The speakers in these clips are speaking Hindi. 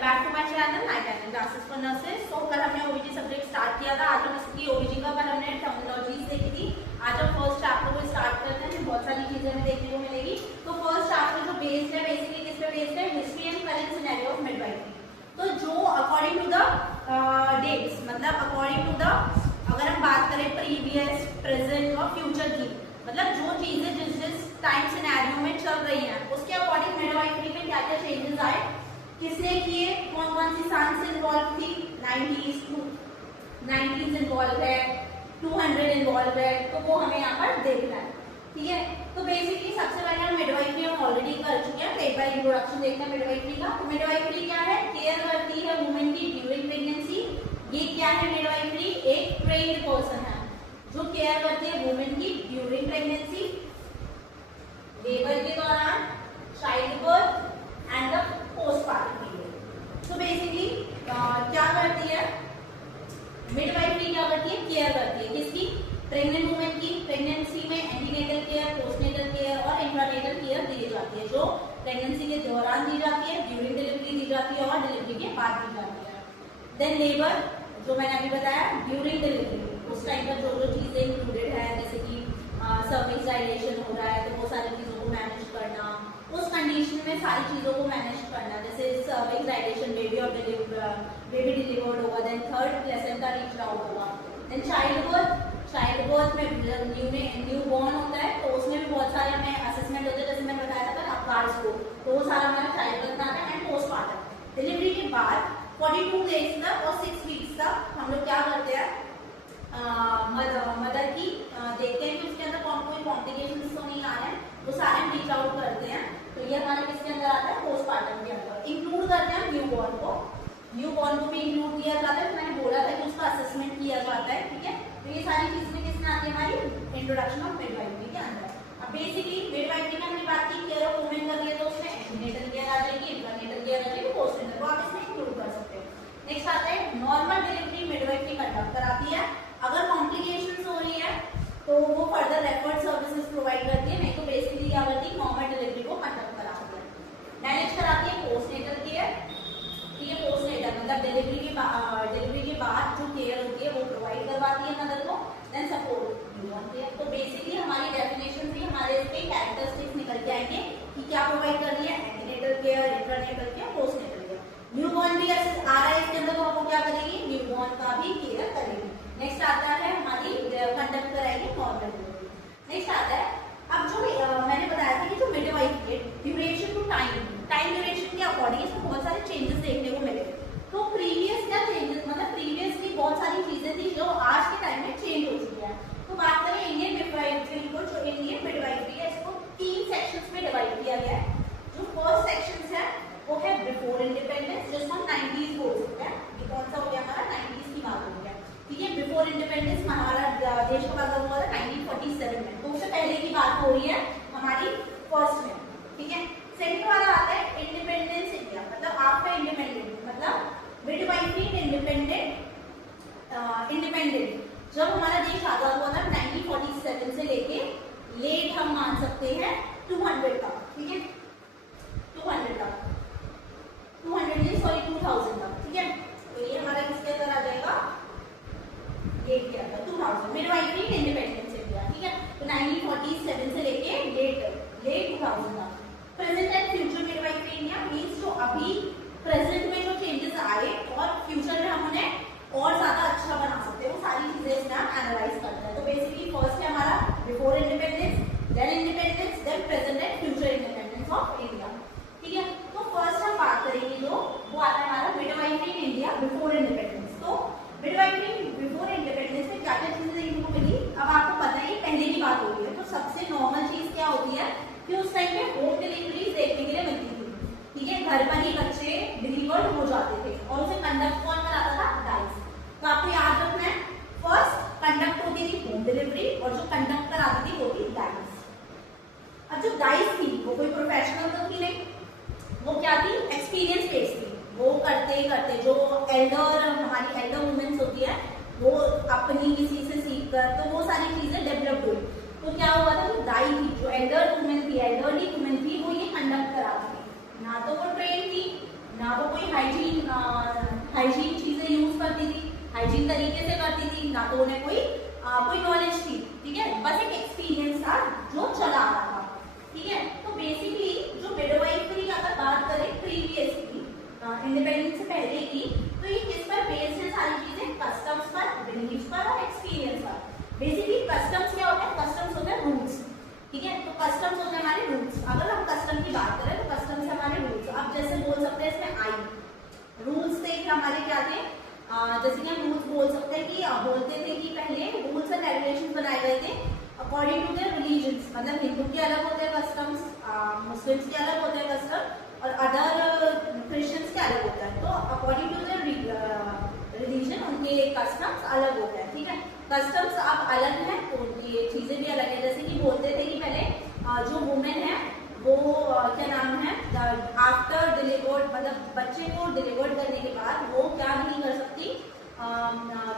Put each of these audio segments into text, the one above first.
Back to my channel night and classes for nurses. तो कल हमने ओबीजी सब्जेक्ट स्टार्ट किया था। आज हम इसकी ओबीजी का कल हमने टर्मिनोलॉजीज देखी थी। आज हम फर्स्ट चैप्टर को स्टार्ट करते हैं। बहुत सारी चीजें हमें देखने को मिलेगी। तो फर्स्ट चैप्टर जो बेस्ड है बेसिकली किस पे बेस्ड है? History and current scenario of midwifery. तो जो अकॉर्डिंग टू द डेट्स, मतलब अकॉर्डिंग टू द, अगर हम बात करें प्रीवियस, प्रेजेंट और फ्यूचर की, मतलब जो चीजें जिस जिस टाइम सिनेरियो में चल रही हैं उसके अकॉर्डिंग मिडवाइफरी में क्या क्या चेंजेस आए, किसने किए, कौन कौन सी साइंस इन्वॉल्व थी, 90s इन्वॉल्व है, 200 इन्वॉल्व है, तो वो हमें यहाँ पर देखना है। ठीक है, तो बेसिकली सबसे पहले हम मिडवाइफरी हम ऑलरेडी कर चुके हैं। एक बार इंट्रोडक्शन देखते हैं मिडवाइफरी का। तो मिडवाइफरी क्या है? केयर करती है वुमेन की ड्यूरिंग प्रेगनेंसी। ये क्या है? मिडवाइफरी एक ट्रेन्ड पर्सन है जो केयर करती है वुमेन की ड्यूरिंग प्रेगनेंसी, लेबर के दौरान, child birth and the postpartum period. तो बेसिकली क्या करती है मिडवाइफरी? क्या करती है? केयर करती है किसकी? प्रेग्नेंट वुमेन की। प्रेगनेंसी में एंटीनेटल केयर, पोस्टनेटल केयर और इंट्रानेटल केयर दी जाती है, जो प्रेगनेंसी के दौरान दी जाती है, ड्यूरिंग डिलीवरी दी जाती है और डिलीवरी के बाद दी जाती है। देन लेबर, जो मैंने अभी बताया, ड्यूरिंग डिलीवरी उस टाइम पर जो जो चीजें इंक्लूडेड है, जैसे कि सर्विक्स डायलेशन हो रहा है तो वो सारी चीजों को मैनेज करना, उस कंडीशन में सारी चीजों को मैनेज करना, जैसे सर्विक्स डायलेशन, बेबी डिलीवर्ड होगा, then third placenta reach out होगा, देन चाइल्ड बर्थ में न्यू बॉर्न होता है तो उसमें भी बहुत सारे हमें असेसमेंट होते हैं, जैसे मैंने बताया था अकार्स को, तो वो सारा हमारा चाइल्ड बर्थ में आता है। एंड पोस्टपार्टम डिलीवरी के बाद 42 डेज तक और 6 वीक्स तक हम लोग क्या करते हैं, मदर की देखते हैं कि उसके अंदर कोई कॉम्प्लिकेशंस तो नहीं आ रहे हैं, वो सारे रीच आउट करते हैं। तो ये हमारे किसके अंदर आता है? पोस्टपार्टम के अंदर। इंक्लूड करते हैं न्यूबॉर्न को भी इंक्लूड किया जाता है। तो मैंने बोला था कि उसका असेसमेंट किया जाता है। ठीक है, तो ये सारी चीजें किसमें आती है? हमारी इंट्रोडक्शन ऑफ मिडवाइफरी के अंदर। अब बेसिकली मिडवाइफरी में हमने बात की केयर ऑफ वुमेन कर लिया, तो उसमें एंटीनेटल केयर आ जाएगी, इंट्रानेटल केयर आ जाएगी, पोस्टनेटल, तो आप इसमें इंक्लूड कर सकते हैं। नेक्स्ट आता है नॉर्मल डिलीवरी मिडवाइफरी कंडक्ट कराती है। अगर कॉम्प्लिकेशंस हो रही है तो वो फर्दर रेफर्ड सर्विसेज प्रोवाइड करती है, नहीं तो बेसिकली क्या करती है? नॉर्मल डिलीवरी को कंडक्ट कराती है। मैनेज कराती है पोस्टनेटल केयर। ठीक है, पोस्टनेटल मतलब डिलीवरी के बाद जो केयर होती है वो प्रोवाइड करवाती है मदर को। Then support newborn care. तो बेसिकली हमारी डेफिनेशन भी हमारे इसके कैरेक्टरिस्टिक्स निकल के आएंगे कि क्या प्रोवाइड कर रही है? Antenatal care, intranatal care, postnatal care. Newborn भी ऐसे आ रहा है इसके अंदर, तो आपको क्या करेगी? न्यूबॉर्न का भी केयर करेगी। नेक्स्ट आता है हमारी कंडक्ट कराएगी नॉर्मल डिलीवरी। नेक्स्ट आता है अब जो मैंने बताया था कि जो midwifery duration to time duration के अकॉर्डिंग इसमें बहुत सारे चेंजेस देखने को मिले। तो प्रीवियस क्या चेंजेस, मतलब प्रीवियसली बहुत सारी चीजें थी जो आज के टाइम में चेंज हो चुकी है। तो बात करें इंडियन मिडवाइफरी को, जो इंडियन मिडवाइफरी है इसको 3 सेक्शंस में डिवाइड किया गया है। जो फर्स्ट सेक्शन है वो है बिफोर इंडिपेंडेंस, जिसको हम 90s बोल सकते हैं। ये कौन सा हो गया? हमारा 90s की बात हो गया। ठीक है, बिफोर इंडिपेंडेंस हमारा देश का आजाद हुआ था 1947 में, तो उससे पहले की बात हो रही है हमारी फर्स्ट में। ठीक है, सेकंड वाला आता है इंडिपेंडेंस इंडिया, मतलब आफ्टर इंडिपेंडेंस, मतलब मिडवाइफरी इंडिपेंडेंट जब हमारा देश आजाद हुआ था 1947 से लेके लेट हम मान सकते हैं 200 तक। ठीक है, 200 तक, 2000 तक। ठीक है, तो ये हमारा किसके अंदर आ जाएगा? डेट के अंदर 2000 मिडवाइफरी इंडिपेंडेंस इंडिया। ठीक है, तो 1947 से लेके लेट 2000 तक। Present and future midwifery India means जो अभी प्रेजेंट में जो चेंजेस आए और फ्यूचर में हम उन्हें और ज्यादा अच्छा बना सकते हैं, वो सारी चीजें इसमें हम एनालाइज करते हैं। तो बेसिकली फर्स्ट है हमारा before independence, then independence, then present and future independence of India. ठीक है, तो फर्स्ट हम बात करेंगे जो वो आता है हमारा midwifery in India before independence. तो मिडवाइफरी बिफोर इंडिपेंडेंस में क्या क्या चीजें देखने को मिली? अब आपको पता है पहले की बात हो रही है, तो सबसे नॉर्मल चीज क्या होती है कि उस टाइम पे होम डिलीवरी देखने के लिए मिलती थी। ठीक है, घर पर ही बच्चे डिलीवर्ड हो जाते थे और उसे कंडक्ट कौन कराता था? डाइस। तो आपको याद रखना है फर्स्ट कंडक्ट होती थी होम डिलीवरी और जो कंडक्ट कराती थी वो थी डाइस। अब जो डाइस थी वो कोई प्रोफेशनल तो थी नहीं, वो क्या थी? एक्सपीरियंस बेस्ड थी। वो करते करते जो हमारी एल्डर वुमेन्स होती है वो अपनी किसी से सीख कर तो वो सारी चीजें डेवलप हुई। तो क्या हुआ था? जो दाई थी, जो एल्डरली वुमेन थी, वो ये कंडक्ट कराती थी। ना तो वो ट्रेन थी, ना वो कोई हाइजीन हाइजीन चीजें यूज करती थी, हाइजीन तरीके से करती थी, ना तो उन्हें कोई नॉलेज थी, ठीक है, बस एक एक्सपीरियंस था जो चला आ रहा था, ठीक है। तो बेसिकली जो मिडवाइफरी की अगर बात करें प्रीवियसली इंडिपेंडेंस से पहले की, तो ये किस पर बेस्ड है सारी चीजें, कस्टम्स पर, बिलीव्स पर और एक्सपीरियंस पर। बेसिकली कस्टम्स क्या होता है, कस्टम्स होते हैं रूल्स, ठीक है। तो कस्टम्स होते हैं हमारे रूल्स। अगर हम कस्टम की बात करें तो कस्टम्स है हमारे रूल्स। अब जैसे बोल सकते हैं इसमें आई रूल्स थे हमारे क्या थे, जैसे कि हम रूल्स बोल सकते हैं कि बोलते थे कि पहले रूल्स एंड रेगुलेशंस बनाए गए थे अकॉर्डिंग टू देयर रिलीजन्स, मतलब हिंदू के अलग होते हैं कस्टम्स, मुस्लिम्स के अलग होते हैं कस्टम और अदर क्रिश्चियंस के अलग होता है। तो अकॉर्डिंग टू देयर रिलीजन उनके कस्टम्स अलग होते हैं, ठीक है। कस्टम्स अब अलग हैं तो उनकी चीजें भी अलग है। जैसे कि बोलते थे कि पहले जो वुमेन है वो क्या नाम है, आफ्टर डिलीवर्ड, मतलब बच्चे को डिलीवर्ड करने के बाद वो क्या नहीं कर सकती,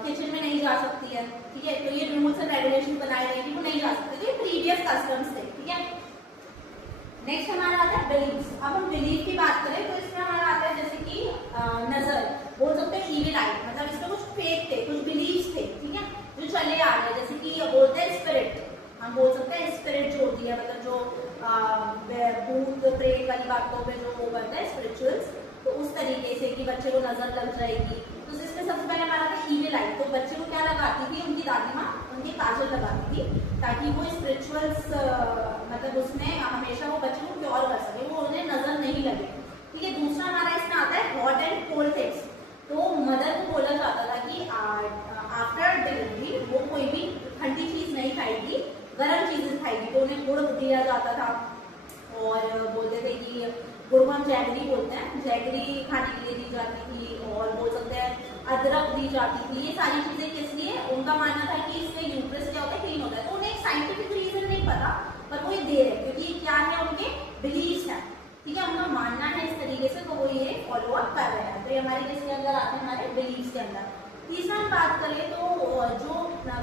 किचन में नहीं जा सकती है, ठीक है। तो ये रूल्स एंड रेगुलेशन बनाए गए कि वो नहीं जा सकती, तो ये प्रीवियस कस्टम्स थे, ठीक है। नेक्स्ट हमारा आता है बिलीव्स। अब हम बिलीव की बात करें तो इसमें हमारा आता है जैसे कि नजर, बोल सकते हैं इविल आई, मतलब इसमें कुछ फेक थे, कुछ बिलीव्स थे, ठीक है, जो चले आ रहे हैं। जैसे कि बोलते हैं स्पिरिट, हम बोल सकते हैं स्पिरिट जो होती है, मतलब जो भूत प्रेत वाली बातों पे जो वो करता है स्पिरिचुअल्स, तो उस तरीके से कि बच्चे को नजर लग जाएगी। तो इसमें सबसे पहले हमारा था इविल आई। तो बच्चे को क्या लगाती थी उनकी दादी माँ, उनकी काजल लगाती थी ताकि वो स्पिरिचुअल्स मतलब उसमें हमेशा वो बच्चे को क्योर कर सके, वो उन्हें नजर नहीं लगे, ठीक है। दूसरा हमारा इसमें आता है हॉट एंड कोल्ड थिंग्स। तो मदर को बोला जाता था कि आफ्टर डिलीवरी वो कोई भी ठंडी चीज नहीं खाएगी, गर्म चीजें खाएगी। तो उन्हें गुड़ दिया जाता था और बोलते थे कि गुड़ को हम जैगरी बोलते हैं, जैगरी खाने के लिए दी जाती थी, और बोल सकते हैं अदरक दी जाती थी। ये सारी चीजें किस लिए, उनका मानना था कि इससे यूट्रस क्या होता है, क्लीन होता है। तो उन्हें एक साइंटिफिक रीजन नहीं पता, पर वो ये दे रहे क्योंकि क्या है, उनके बिलीव्स है, ठीक है, उनका मानना है इस तरीके से, तो वो ये फॉलो अप कर रहे हैं। तो ये हमारे किसके अंदर आते हैं, हमारे बिलीव्स के अंदर। तीसरा हम बात करें तो जो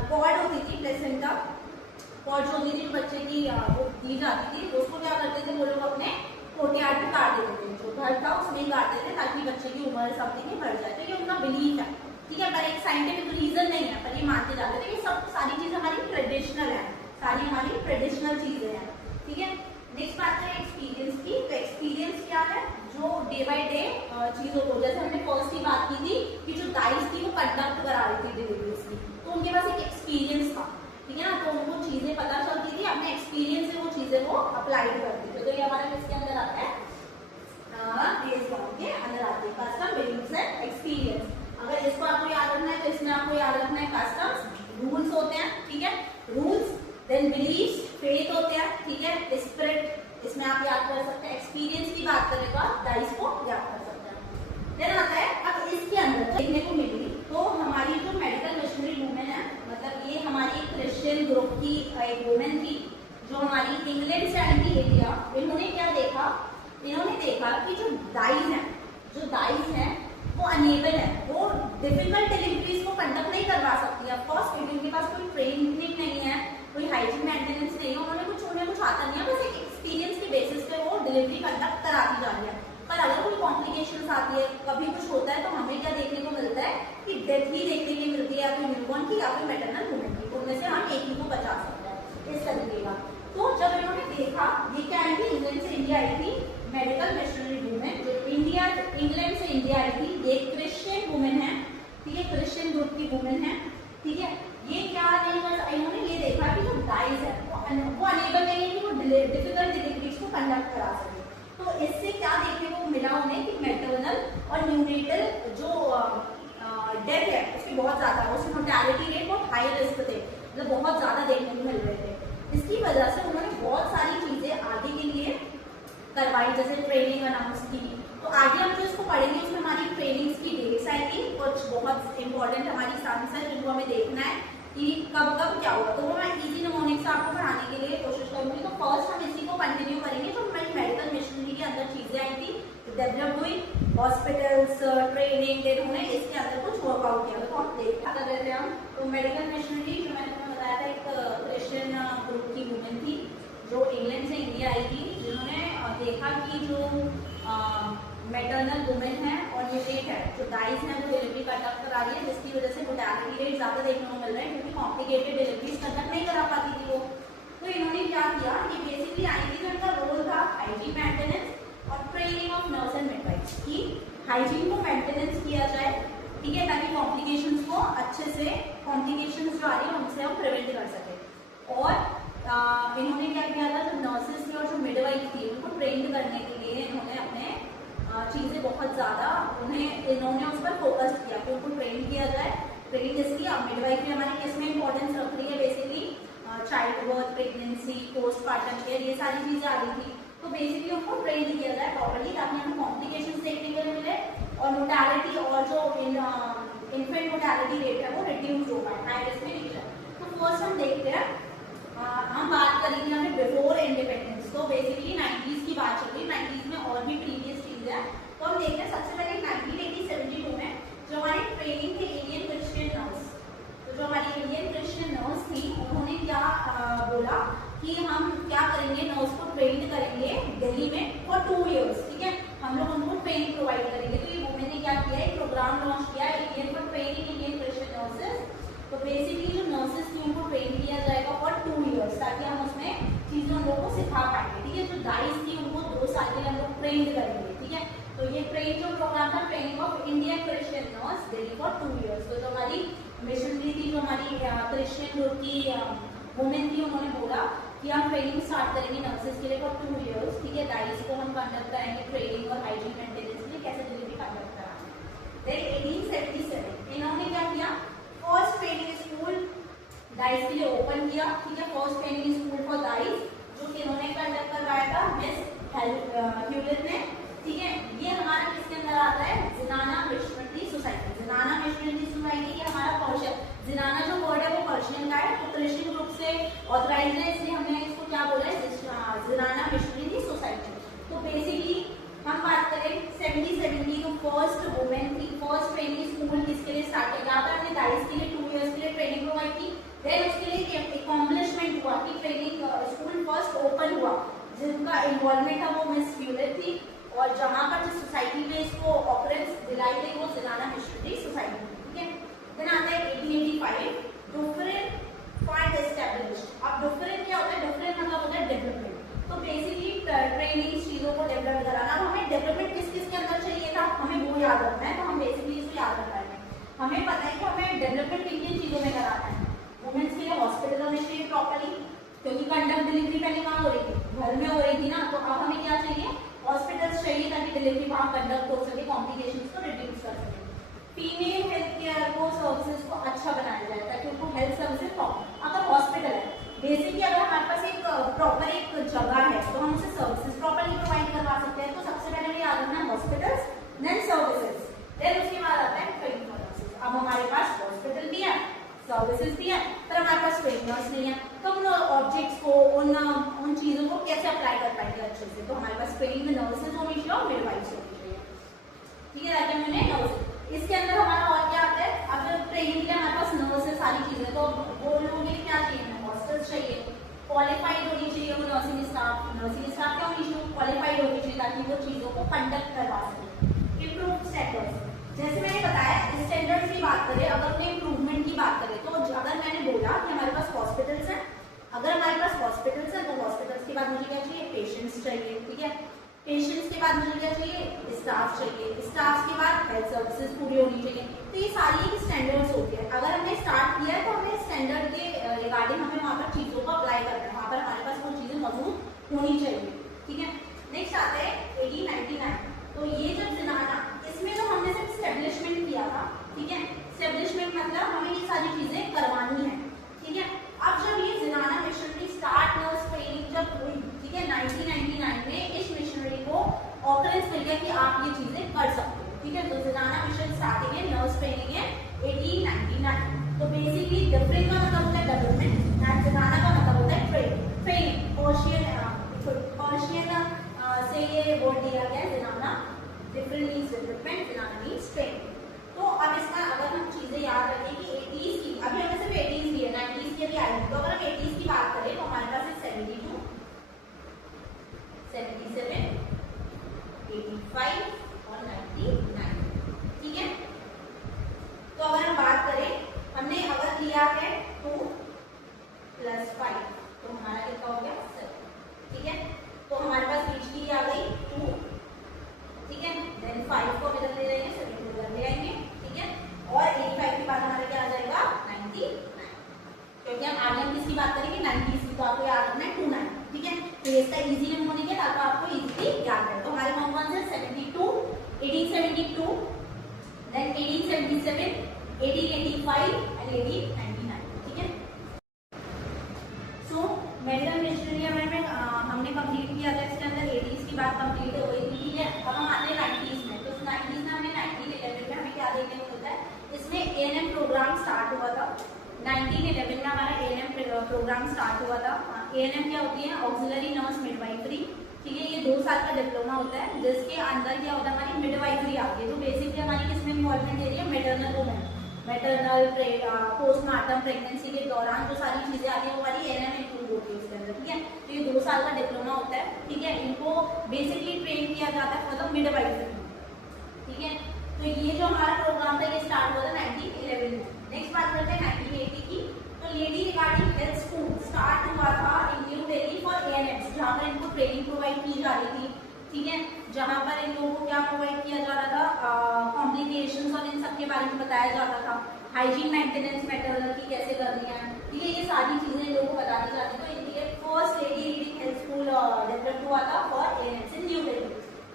कॉर्ड होती थी, प्लेसेंटा कॉर्ड जो होती थी बच्चे की वो दी जाती थी, उसको क्या करते थे वो लोग अपने कोटियाड में काट देते थे, जो घर था उसमें ही काट देते ताकि बच्चे की उम्र समथिंग बढ़ जाए। तो ये उनका बिलीफ है, ठीक है, पर एक साइंटिफिक रीजन नहीं है, पर ये मानते जाते थे कि सब सारी चीज हमारी ट्रेडिशनल है, सारी हमारी ट्रेडिशनल चीजें हैं, ठीक है। नेक्स्ट बात करें एक्सपीरियंस की। तो एक्सपीरियंस क्या है, जो डे बाय डे चीजों को, जैसे हमने फर्स्ट की बात की थी कि जो दाइस थी वो कंडक्ट करा रही थी डिलीवरीज की, तो उनके पास एक एक्सपीरियंस था, ठीक है ना, तो उनको चीजें पता चलती थी, अपने एक्सपीरियंस से वो चीजें वो अप्लाइड करती थी। तो ये हमारा किसके अंदर आता है, बेस बॉन्ड के अंदर आती है, कस्टम, बिलीव्स एंड एक्सपीरियंस। अगर इसको आपको याद रखना है तो इसमें आपको याद रखना है कस्टम्स रूल्स होते हैं, ठीक है, रूल्स, देन बिलीव्स फेथ होते हैं, ठीक है, स्पिरिट इसमें आप याद कर सकते हैं, एक्सपीरियंस की बात करें तो आप डाइस को याद कर सकते हैं। देन आता है अब इसके अंदर देखने को मिली तो हमारी जो मेडिकल मिशनरी वुमेन है, मतलब ये हमारी क्रिश्चियन ग्रुप की एक वुमेन थी जो हमारी इंग्लैंड से आई थी इंडिया। इन्होंने क्या देखा, इन्होंने देखा कि जो दाइज हैं वो अनेबल है, वो डिफिकल्ट डिलीवरीज को कंडक्ट नहीं करवा सकती, ऑफ कोर्स क्योंकि उनके पास कोई ट्रेनिंग नहीं है, कोई हाइजीन मेंटेनेंस नहीं है, उन्हें कुछ आता नहीं है, बस एक एक्सपीरियंस के बेसिस पे वो डिलीवरी कंडक्ट कराती जा रही है। पर अगर कोई कॉम्प्लिकेशंस आती है, कभी कुछ होता है, तो हमें क्या देखने को मिलता है कि डेथ ही देखने को मिलती है, या फिर न्यूबॉर्न की या फिर मैटरनल वुमेन की, उनमें से हम एक ही को बचा सकते हैं इस तरीके का। तो जब इन्होंने देखा, ये क्या आई थी, इंग्लैंड से इंडिया आई थी मेडिकल मिशनरी वुमेन, जो इंग्लैंड से इंडिया आई थी, ये क्रिश्चियन वुमेन है, ठीक है, क्रिश्चियन ग्रुप की वुमेन है, ठीक है। ये क्या नहीं कर, इन्होंने ये देखा कि जो डाइज है वो अनेबल नहीं है कि वो डिफिकल्ट डिलीवरीज को कंडक्ट करा सके। तो इससे क्या देखने को मिला उन्हें कि मैटरनल और न्यूनेटल जो डेथ है उसकी बहुत ज्यादा, उसकी मोर्टेलिटी रेट बहुत हाई रिस्क थे, मतलब बहुत ज्यादा देखने को मिल रहे थे। इसकी वजह से उन्होंने बहुत सारी चीजें आगे के लिए करवाई, जैसे ट्रेनिंग अनाउंस की। तो आगे हम जो इसको पढ़ेंगे उसमें हमारी ट्रेनिंग्स की डेट्स आएगी, कुछ बहुत इंपॉर्टेंट हमारी साइंस है जिनको हमें देखना है कि कब कब क्या होगा, तो वो मैं इजी निमोनिक से आपको पढ़ाने के लिए कोशिश करूंगी। तो फर्स्ट हम इसी को कंटिन्यू करेंगे, जो हमारी मेडिकल मिशनरी के अंदर चीजें आई थी, डेवलप हुई, हॉस्पिटल्स, ट्रेनिंग, उन्होंने इसके अंदर कुछ वर्कआउट किया। तो हम देखा कर रहे थे हम, तो मेडिकल मिशनरी जो मैंने तुम्हें बताया था, एक क्रिश्चियन ग्रुप की वुमेन थी जो इंग्लैंड से इंडिया आई थी, जिन्होंने देखा कि जो मैटरनल वुमेन है और न्यूनेट है, जो डाइज है वो डिलीवरी कंडक्ट करा रही है, जिसकी वजह से मोर्टेलिटी रेट ज्यादा देखने को मिल रहा है, क्योंकि कॉम्प्लिकेटेड डिलीवरीज कंडक्ट नहीं करा पाती थी वो। तो इन्होंने क्या किया, ये बेसिकली आई थी, इनका रोल था हाइजीन मेंटेनेंस और training of nurse and midwives की हाइजीन को मेंटेनेंस किया जाए, ठीक है, ताकि कॉम्प्लिकेशंस को अच्छे से, कॉम्प्लिकेशंस जो आ रही है उनसे हम प्रिवेंट कर सके। और इन्होंने क्या किया था, जो नर्सेस थी और जो मिडवाइफ थी उनको ट्रेन करने के लिए इन्होंने अपने चीजें बहुत ज्यादा इन्होंने उस पर फोकस किया कि उनको ट्रेन किया जाए। ट्रेन जिसकी अब मिडवाइफ में हमारी किसमें इंपॉर्टेंस रख रही है, basically child birth, pregnancy, postpartum care, ये सारी चीजें आ रही थी। तो बेसिकली उनको ट्रेन किया जाए प्रॉपर्ली, ताकि हमें कॉम्प्लिकेशंस देखने के लिए मिले और मोर्टेलिटी और जो इन्फेंट मोर्टेलिटी रेट है वो रिड्यूस हो पाए, हाई रिस्क में नहीं जाए। तो फर्स्ट हम देखते हैं, हम बात करेंगे हमें बिफोर इंडिपेंडेंस। तो बेसिकली 90s की बात चल रही है, 90s में और भी प्रीवियस चीज है। तो हम देखते हैं सबसे पहले 1972 में जो हमारी ट्रेनिंग थी इंडियन क्रिश्चियन नर्स, तो जो हमारी इंडियन क्रिश्चियन नर्स थी उन्होंने क्या बोला कि हम क्या करेंगे, नर्स को ट्रेन करेंगे दिल्ली में फॉर 2 years, ठीक है, हम लोग उनको ट्रेनिंग प्रोवाइड करेंगे। तो ये वुमेन ने क्या किया, एक प्रोग्राम लॉन्च किया Indian for training Indian Christian nurses. तो बेसिकली जो नर्सेस थी उनको ट्रेन किया जाएगा फॉर 2 years, ताकि हम उसमें चीजें उन लोगों को सिखा पाएंगे, ठीक है। जो डाइस थी उनको 2 साल के लिए हम लोग ट्रेन करेंगे, ठीक है। तो ये ट्रेन जो प्रोग्राम था, training of Indian Christian nurse Delhi for 2 years। तो जो हमारी मिशनरी थी, जो हमारी क्रिश्चियन ग्रुप की वुमेन थी, उन्होंने बोला कि हम ट्रेनिंग स्टार्ट करेंगे नर्सेस के लिए फॉर 2 years, ठीक है। डाइस को हम कंडक्ट कराएंगे ट्रेनिंग और हाइजीन मेंटेनेंस के लिए, कैसे डिलीवरी कंडक्ट कराएंगे। देन 1877 इन्होंने क्या किया, फर्स्ट ट्रेनिंग स्कूल डाइस के लिए ओपन किया, ठीक है। First training school for dice जो कि इन्होंने कंडक्ट करवाया था मिस ह्यूलेट ने, ठीक है। ये हमारा किसके अंदर आता है, जिनाना मिशनरी सोसाइटी। जिनाना मिशनरी सोसाइटी ये हमारा पर्शियन, जिनाना जो वर्ड है वो पर्शियन का है, तो क्रिश्चियन ग्रुप से ऑथराइज है, इसलिए हमने इसको क्या बोला है, जिनाना मिशनरी सोसाइटी। तो बेसिकली हम बात करें 70 तो फर्स्ट वुमेन थी, फर्स्ट ट्रेनिंग स्कूल किसके लिए स्टार्ट किया, यहाँ पर हमने डाइस के लिए 2 years के लिए ट्रेनिंग प्रोवाइड की। देन उसके लिए अकॉम्प्लिशमेंट हुआ कि ट्रेनिंग स्कूल फर्स्ट ओपन हुआ, जिनका इन्वॉल्वमेंट था वो मिस ह्यूलेट थी, और जहां पर जिस सोसाइटी में इसको ऑपरेंस दिलाई गई वो जिनाना मिशनरी सोसाइटी, ठीक है। देन आता है 1885 डिफरेंट पॉइंट एस्टैब्लिश्ड। अब डिफरेंट क्या होता है, डिफरेंट मतलब होता है डेवलपमेंट। तो बेसिकली ट्रेनिंग चीजों को डेवलप कराना, हमें डेवलपमेंट किस किस के अंदर चाहिए था, हमें वो याद रखना है। तो हम बेसिकली इसको याद रख पाएंगे, हमें पता है कि हमें डेवलपमेंट किन किन चीजों में कराना है। वुमेन्स के लिए हॉस्पिटल होने चाहिए प्रॉपर्ली, क्योंकि कंडक्ट डिलीवरी पहले कहाँ हो रही थी, घर में हो रही थी ना। तो अब हमें क्या चाहिए, हॉस्पिटल्स चाहिए, ताकि डिलीवरी वहां कंडक्ट हो सके, कॉम्प्लिकेशंस को रिड्यूस कर सके। फीमेल हेल्थ केयर को सर्विसेज को अच्छा बनाया जाए, ताकि उनको हेल्थ सर्विसेज प्रॉपर, अगर हॉस्पिटल है बेसिकली, अगर हमारे पास एक प्रॉपर एक जगह है तो हम उसे सर्विसेज प्रॉपर्ली प्रोवाइड करवा सकते हैं। तो सबसे पहले हमें याद रखना है हॉस्पिटल्स, देन सर्विसेज, देन उसके बाद आता है ट्रेनिंग सर्विसेज। अब हमारे पास हॉस्पिटल भी है, सर्विसेज भी है, पर हमारे पास ट्रेनर्स नहीं है, तो उन ऑब्जेक्ट्स को, उन चीजों को कैसे अप्लाई कर पाएंगे अच्छे से। तो हमारे पास ट्रेनिंग में नर्सेज होनी चाहिए और मिडवाइफ्स होनी चाहिए, ठीक है, ताकि हमें नर्स। इसके अंदर हमारा और क्या आता है, अब ट्रेनिंग के लिए हमारे पास नर्स है, सारी चीजें, तो वो लोगों के लिए क्या चाहिए, हॉस्टल्स चाहिए, क्वालिफाइड होनी चाहिए वो नर्सिंग स्टाफ क्या होनी चाहिए, क्वालिफाइड होनी चाहिए, ताकि वो चीजों को कंडक्ट करवा सके। इम्प्रूव स्टैंडर्ड्स, जैसे मैंने बताया स्टैंडर्ड्स की बात करें, अगर अपने इम्प्रूवमेंट की बात करें, तो अगर मैंने बोला कि हमारे पास हॉस्पिटल्स हैं, अगर हमारे पास हॉस्पिटल्स हैं तो हॉस्पिटल्स के बाद मुझे क्या चाहिए, पेशेंट्स चाहिए, ठीक है। पेशेंट्स के बाद मुझे क्या चाहिए, स्टाफ चाहिए, स्टाफ के बाद हेल्थ सर्विसेज पूरी होनी चाहिए। तो ये सारी स्टैंडर्ड्स होती है। अगर हमने स्टार्ट किया है तो हमें स्टैंडर्ड के रिगार्डिंग हमें वहाँ पर चीजों को अप्लाई करना है, वहाँ पर हमारे पास वो चीजें मौजूद होनी चाहिए, ठीक है। नेक्स्ट आता है 1899। तो ये जब जिनाना, इसमें तो हमने सिर्फ स्टेब्लिशमेंट किया था, ठीक है। स्टेब्लिशमेंट मतलब हमें ये सारी चीजें करवानी है, ठीक है। अब जब ये जिनाना मिशनरी स्टार्ट नर्स ट्रेनिंग जब हुई, ठीक है, 1999 में इस मिशनरी को ऑथराइज मिल गया कि आप ये चीजें कर सकते हो, ठीक है। तो जिनाना मिशन स्टार्टिंग है, नर्स ट्रेनिंग है 1899। तो बेसिकली डिफरेंट का मतलब होता है डेवलपमेंट एंड जिनाना का मतलब होता है ट्रेनिंग। पर्शियन से ये वर्ड दिया गया है जिनाना, डिफरेंट मीन्स डेवलपमेंट, जिनाना मीन्स ट्रेनिंग। तो अब इसका अगर हम चीजें याद रखें कि 80s की, अभी हमें सिर्फ 80s की है, 90s की अभी आई, तो अगर हम 80s की बात करें तो हमारे पास है 72, 77, 85 और 99, ठीक है। आपका हो गया 7, ठीक है। तो हमारे पास बीच की आ गई 2, ठीक है। देन 5 को मिडल ले जाएंगे, 7 को मिडल ले आएंगे, ठीक है। और 85 के बाद हमारा क्या आ जाएगा 99, क्योंकि हम आगे हम किसकी बात करेंगे 90s की, तो आपको याद रखना है 29, ठीक है। तो इसका इजी नेम होने के ताकि आपको इजीली याद रहे। तो हमारे कौन से 72, 1872, देन 1877, 1885 एंड 1899, ठीक है। सो मेडिकल मिशनरी अमेंडमेंट हमने कंप्लीट किया था, इसके अंदर 80s की बात कंप्लीट हो गई थी, ठीक है। अब हम आते हैं 90s में। तो 90s में हमें 1911 में हमें क्या देखने को मिलता है, इसमें एएनएम प्रोग्राम स्टार्ट हुआ था। 1911 में हमारा एएनएम प्रोग्राम स्टार्ट हुआ था। एएनएम क्या होती है, ऑक्सिलरी नर्स मिडवाइफरी, ठीक है। ये 2 साल का डिप्लोमा होता है, जिसके अंदर क्या होता है, हमारी मिडवाइफरी आती है। तो बेसिकली हमारी किसमें इन्वॉल्वमेंट दे रही है, maternal women, maternal postmortem pregnancy के दौरान जो सारी चीजें आती है वो हमारी एएनएम इंक्लूड होती है उसके अंदर, ठीक है। तो ये 2 साल का डिप्लोमा होता है, ठीक है। इनको बेसिकली ट्रेन किया जाता है फॉर द मिडवाइफरी, ठीक है। तो ये जो हमारा प्रोग्राम था ये स्टार्ट हुआ था 1911 में। नेक्स्ट बात करते हैं 1980 की। तो lady regarding health school start हुआ था इन न्यू दिल्ली फॉर एएनएम्स, जहाँ पर इनको ट्रेनिंग प्रोवाइड की जा रही थी, ठीक है। जहाँ पर इन लोगों को क्या प्रोवाइड किया जा रहा था, कॉम्प्लिकेशंस और इन सब के बारे में बताया जाता था। हाइजीन मेंटेनेंस मैटरनल की कैसे करनी है, ठीक है। ये सारी चीजें इन लोगों को बतानी जाती है। तो इनके first lady reading health school develop हुआ था for एएनएम्स in new Delhi.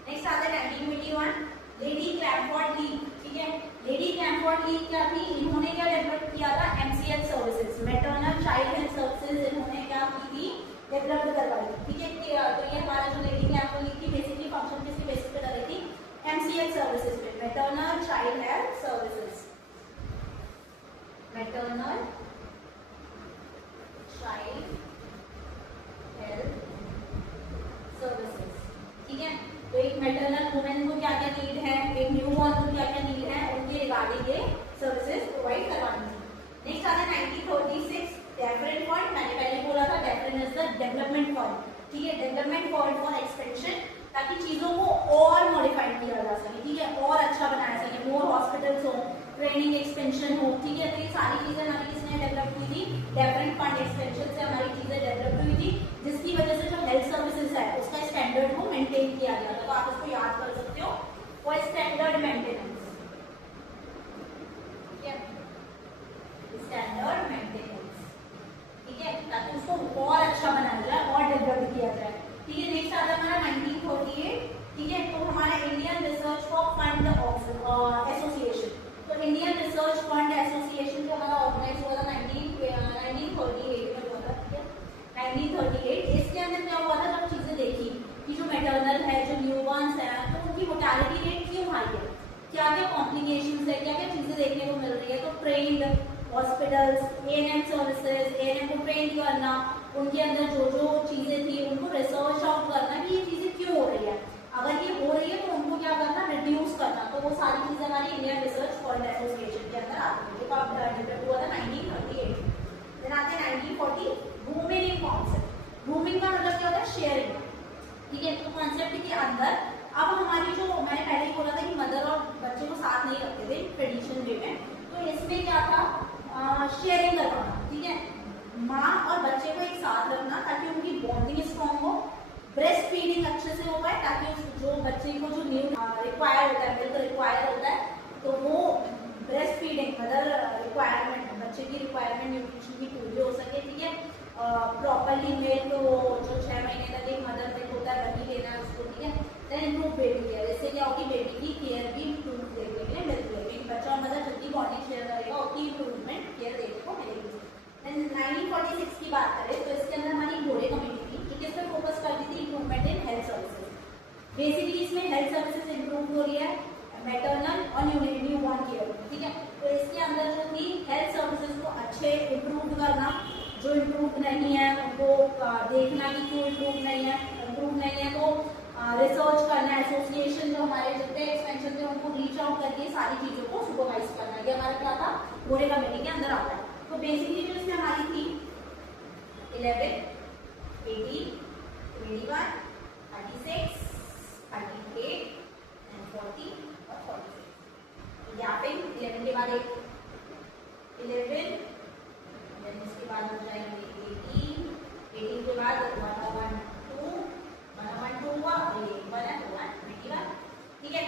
Next आता है 1921 लेडी क्रैफोर्ड लीग, ठीक है। लेडी क्रैफोर्ड लीग क्या थी, इन्होंने क्या डेवलप किया था, MCH services, maternal child health services इन्होंने क्या की थी, डेवलप करवाई थी, ठीक है। तो ये हमारा जो लेडी क्रैफोर्ड लीग थी बेसिकली फंक्शन किसके बेसिस पे कर रही थी, एमसीएच सर्विसेज पे, maternal child health services, maternal child health services, ठीक है। तो एक मैटरनल वुमेन को क्या क्या नीड है, एक न्यूबॉर्न को क्या क्या नीड है, उनके रिगार्डिंग ये सर्विसेज प्रोवाइड करवानी थी। नेक्स्ट आता है 1936 डेफरेंट फंड। मैंने पहले बोला था डेफरेंट इज द डेवलपमेंट फंड, ठीक है। डेवलपमेंट फंड फॉर एक्सपेंशन, ताकि चीजों को और मॉडिफाइड किया जा सके, ठीक है, और अच्छा बनाया सके, मोर हॉस्पिटल्स हो, ट्रेनिंग एक्सपेंशन हो, ठीक है। तो ये सारी चीजें हमारी किसने डेवलप की थी, डेफरेंट फंड एक्सपेंशन से हमारी चीजें डेवलप हुई थी, जिसकी वजह से जो हेल्थ सर्विसेज है उसका स्टैंडर्ड को मेंटेन किया गया था। तो आप इसको याद कर सकते हो, वो स्टैंडर्ड मेंटेनेंस, ठीक है, स्टैंडर्ड मेंटेनेंस, ठीक है, ताकि उसको और अच्छा बनाया जाए और डेवलप किया जाए, ठीक है। नेक्स्ट आता है हमारा 1948, ठीक है। तो हमारा Indian research for fund association, तो इंडियन रिसर्च फंड एसोसिएशन जो हमारा ऑर्गेनाइज हुआ था 1938 में हुआ था, ठीक है, 1938। इसके अंदर क्या हुआ था, जब चीजें देखी कि जो मैटरनल है, जो न्यूबॉर्न्स है, तो उनकी मोर्टेलिटी रेट क्यों हाई है, क्या क्या कॉम्प्लिकेशंस है, क्या क्या चीजें देखने को मिल रही है। तो trained hospitals, ANM services, ANM को ट्रेन करना, उनके अंदर जो जो चीजें थी उनको रिसर्च आउट करना कि ये चीजें क्यों हो रही है, अगर ये हो रही है तो उनको क्या करना, रिड्यूस करना। तो वो सारी चीजें हमारी इंडियन रिसर्च फंड एसोसिएशन के अंदर आती है, जो डेवलप हुआ था 1938। देन आते हैं 1940 वुमेन इन कॉन्सेप्ट। वुमेन का मतलब क्या होता है, शेयरिंग, ठीक है। तो कॉन्सेप्ट के अंदर अब हमारी जो मैंने पहले ही बोला था कि मदर और बच्चे को साथ नहीं रखते थे ट्रेडिशनल वे में, तो इसमें क्या था, शेयरिंग करवाना, ठीक है, माँ और बच्चे को एक साथ रखना ताकि उनकी बॉन्डिंग स्ट्रॉन्ग हो, ब्रेस्ट फीडिंग अच्छे से हो पाए, ताकि जो बच्चे को जो न्यू रिक्वायर होता है, मिल्क रिक्वायर होता है, तो वो ब्रेस्ट फीडिंग मदर रिक्वायरमेंट, बच्चे की रिक्वायरमेंट न्यूट्रिशन की पूरी हो सके, ठीक है। प्रॉपरली मिल्क जो 6 महीने तक एक मदर मिल्क होता है वही लेना है उसको, ठीक है। देन इम्प्रूव बेबी केयर, इससे क्या होगी, बेबी की केयर भी इम्प्रूव देखने के लिए मिलती है, क्योंकि बच्चा और मदर जितनी बॉन्डिंग शेयर करेगा उतनी इम्प्रूवमेंट केयर देखने को मिलेगी। देन 1946 की बात करें तो इसके अंदर हमारी घोड़े कमेटी थी, जो किस पे फोकस करती थी, improvement in health services. Basically इसमें हेल्थ सर्विसेज इम्प्रूव हो रही है, मैटरनल और न्यूबॉर्न केयर, ठीक है। तो इसके अंदर जो थी हेल्थ सर्विसेज को अच्छे इम्प्रूव करना, जो इम्प्रूव नहीं है उनको देखना कि क्यों इम्प्रूव नहीं है तो रिसर्च करना, एसोसिएशन जो हमारे जितने एक्सपेंशन थे उनको रीच आउट करके सारी चीजों को सुपरवाइज करना, ये हमारा क्या था, घोड़े कमेटी के अंदर आता है। तो बेसिकली जो इसमें हमारी थी 11, 18, 21, 36, 38 एंड 40 और 46। यहाँ पे 11 के बाद एक 11, इसके बाद हो जाएंगे 18 के बाद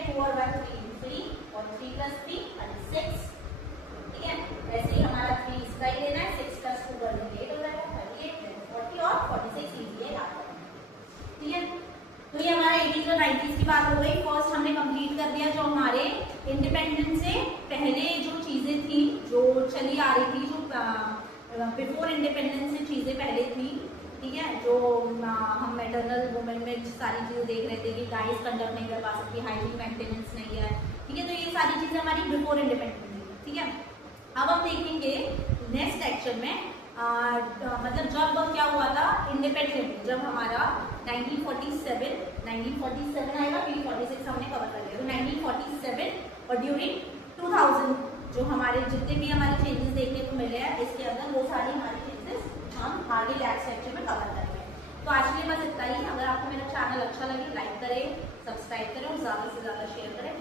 4 by 3 3 और 3 plus 3 36, ठीक है। वैसे ही हमारा 3 इसका ही लेना है, 6 plus 2 करने 8 हो जाएगा, 38 40 और 46 इजी है याद करना, ठीक है। तो ये हमारा 80s और 90s की बात हो गई। फर्स्ट हमने कंप्लीट कर दिया जो हमारे इंडिपेंडेंस से पहले जो चीजें थी जो चली आ रही थी, जो बिफोर इंडिपेंडेंस से चीजें पहले थी, ठीक है। जो हम मैटरनल वुमेन में सारी चीजें देख रहे थे कि गाइस कंडक्ट नहीं कर पा सकती, हाइजीन मेंटेनेंस नहीं है, ठीक है। तो ये सारी चीजें हमारी बिफोर इंडिपेंडेंस थी, ठीक है। अब हम देखेंगे नेक्स्ट सेक्शन में मतलब जब क्या हुआ था इंडिपेंडेंट, जब हमारा 1947 आएगा, 46 हमने कवर कर लिया। तो 1947 और ड्यूरिंग 2000 जो हमारे जितने भी हमारे चेंजेस देखने को मिले हैं इसके अंदर, वो सारी हमारी चेंजेस हम आगे नेक्स्ट सेक्शन में कवर करेंगे। तो आज के लिए बस इतना ही। अगर आपको मेरा चैनल अच्छा लगे लाइक करें, सब्सक्राइब करें और ज़्यादा से ज़्यादा शेयर करें।